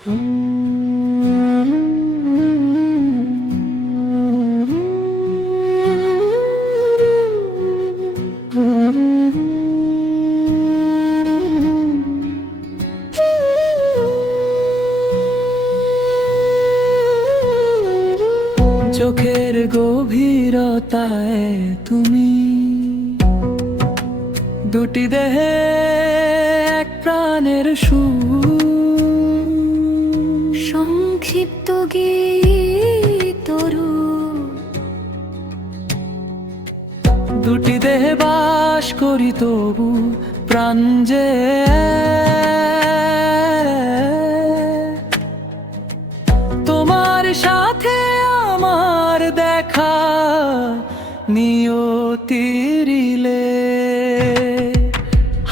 চোখের গভীরতায় তুমি দুটি দেহে এক প্রাণের সুর, সংক্ষিপ্ত গীতরু দুটি দেহে বাস করি তবু প্রাণ যে তোমার সাথে আমার দেখা নিয়তিরিলে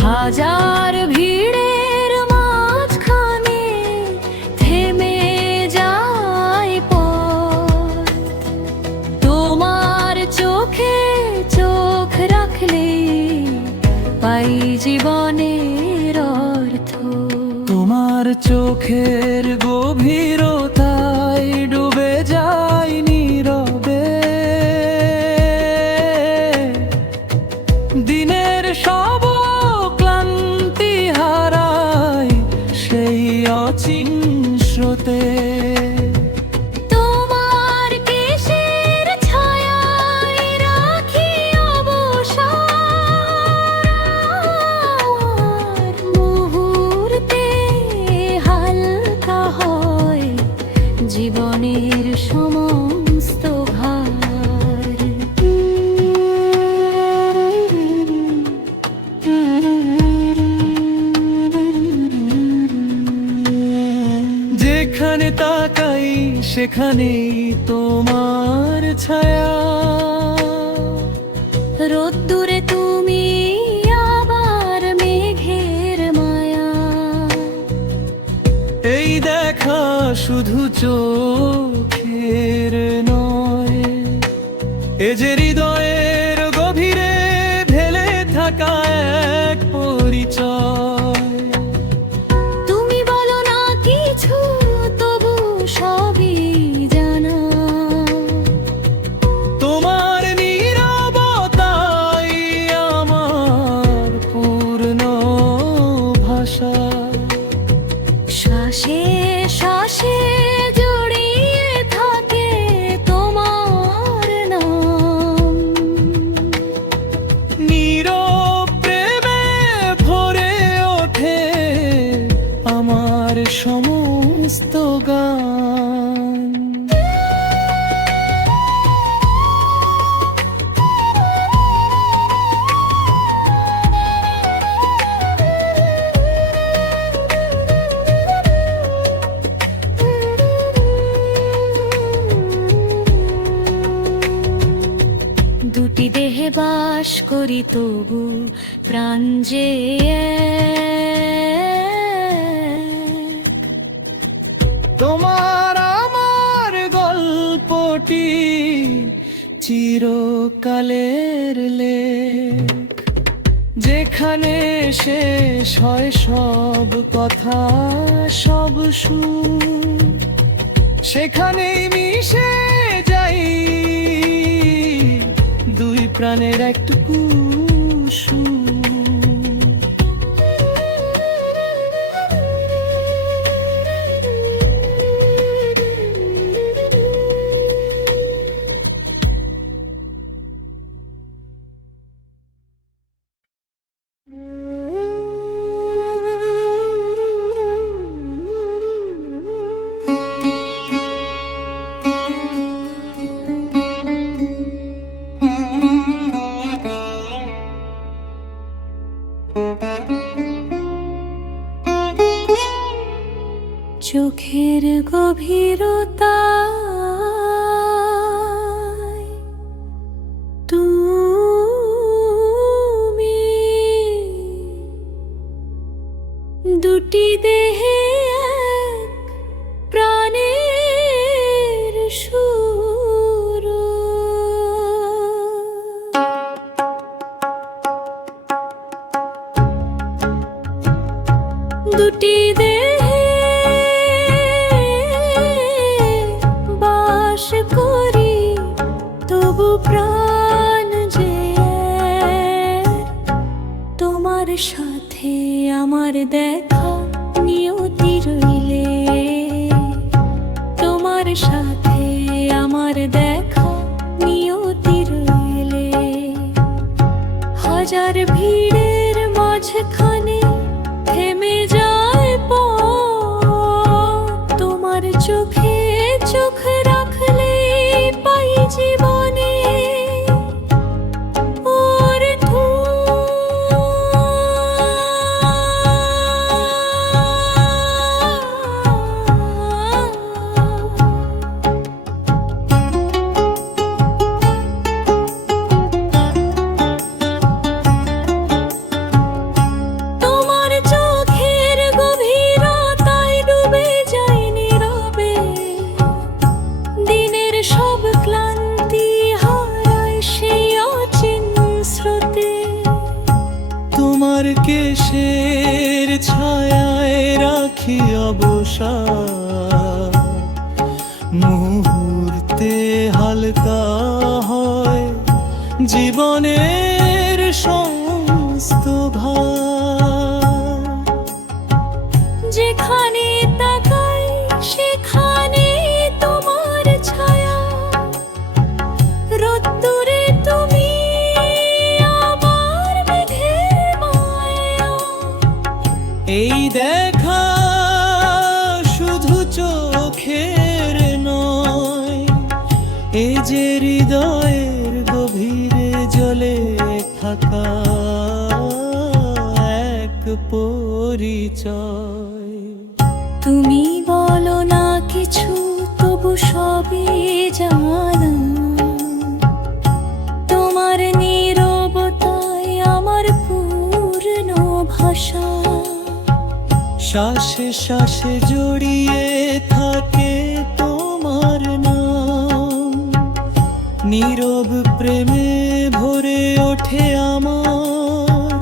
হাজার ভিড়ের মাঝখানে থেমে যায় পথ। তোমার চোখে চোখ রাখলে পাই জীবনের অর্থ। তোমার চোখের গভীরতায় ডুবে যায় নীরবে দিনের সব ক্লান্তি হারায় সেই অচিন স্রোতে। তোমার কেশের ছায়ায় রাখি অবসর, মুহূর্তে হালকা হয় জীবনের সমস্ত ভার। যেখানে তাকাই সেখানেই তোমার ছায়া, রোদ্দুরে তুমি আবার মেঘের মায়া। এই দেখা শুধু চোখের নয়, এ যে হৃদয়ের গভীরে ঢেলে থাকা এক পরিচয়। তুমি বলো না কিছু তবু সবই জানা। তোমার নীরবতাই আমার পূর্ণ ভাষা। শ্বাসে শ্বাসে জড়িয়ে থাকে তোমার নাম। নীরব প্রেমে ভরে ওঠে আমার সমস্ত গান। দুটি দেহে বাস করি তবু প্রাণ যে এক। তোমার আমার গল্পটি চিরকালের লেখ, যেখানে শেষ হয় সব কথা সব সুর, সেখানেই মিশে যাই দুই প্রাণের একটুকু সুর। চোখের গভীরতায় তুমি দুটি দেহে এক প্রাণের সুর। দুটি দেহে অবসাদ মুহূর্তে হালকা হয় জীবনের সমস্ত ভার। যেখানে তাকাই সেখানে তোমার ছায়া, রোদ্দুরে তুমি আমার মেঘের মায়া। এই দেখা শুধু চোখের নয়, এ যে হৃদয়ের গভীরে জ্বলে থাকা এক পরিচয়। তুমি বলো না কিছু, তবু সবই জানা। তোমার নীরবতায় আমার পূর্ণ ভাষা। শ্বাসে শ্বাসে জড়িয়ে থাকে তোমার নাম, নীরব প্রেমে ভরে ওঠে আমার